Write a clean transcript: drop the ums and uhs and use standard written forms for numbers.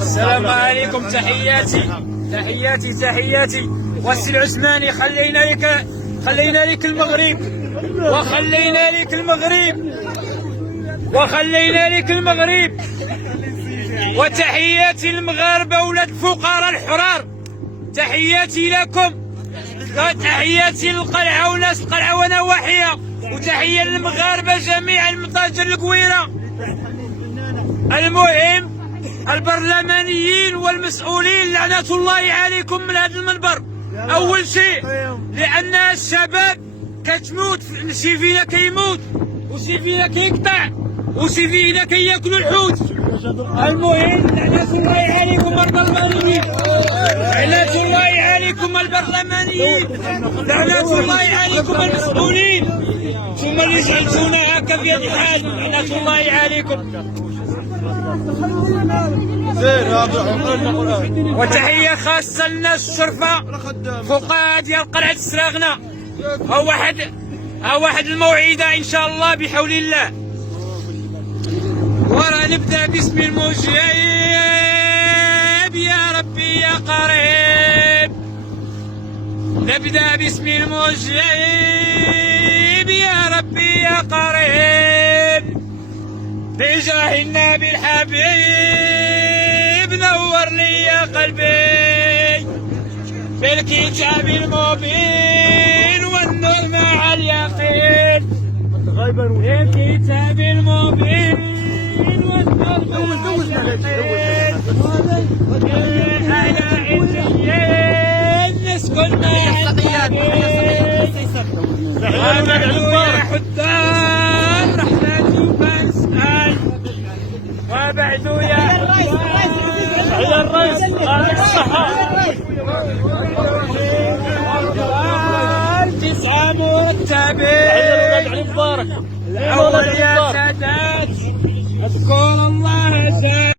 السلام عليكم. تحياتي واسي العثماني. خلينا لك المغرب وخلينا لك المغرب. وتحياتي للمغاربه ولاد الفقراء الحرار، تحياتي لكم. تحياتي للقلعه وناس القلعه ونواحيها، وتحيه للمغاربه جميعا من طنجة القويره. المهم البرلمانيين والمسؤولين لعنة الله عليكم من هذا المنبر. أول شيء لأن الشباب كتموت، شي فينا كيموت وشي فينا كيقطع وشي فينا كياكلوا الحوت. المهم لعنة الله عليكم البرلمانيين، لعنة الله عليكم البرلمانيين، لعنة الله عليكم المسؤولين، ثم اللي جعلتونا هكا في هذه الحال. لعنة الله عليكم. وتحية خاصة للناس الشرفة فقهاء ديال قلعة السراغنة. ها واحد الموعدة إن شاء الله بحول الله. ورا نبدأ باسم المجيب يا ربي يا قريب. نبدأ باسم المجيب يا ربي يا قريب. بجاه النبي الحبيب نور لي يا قلبي، بالكتاب المبين والنور مع اليقين. بالكتاب المبين والنور مع اليقين. على عليين نسكن مع اليقين. وبعد يا حدام رحلة فاسأل، وبعد يا الرئيس عليك الصحة. تسعة مرتبين الأول يا سادات، اذكر الله زاد.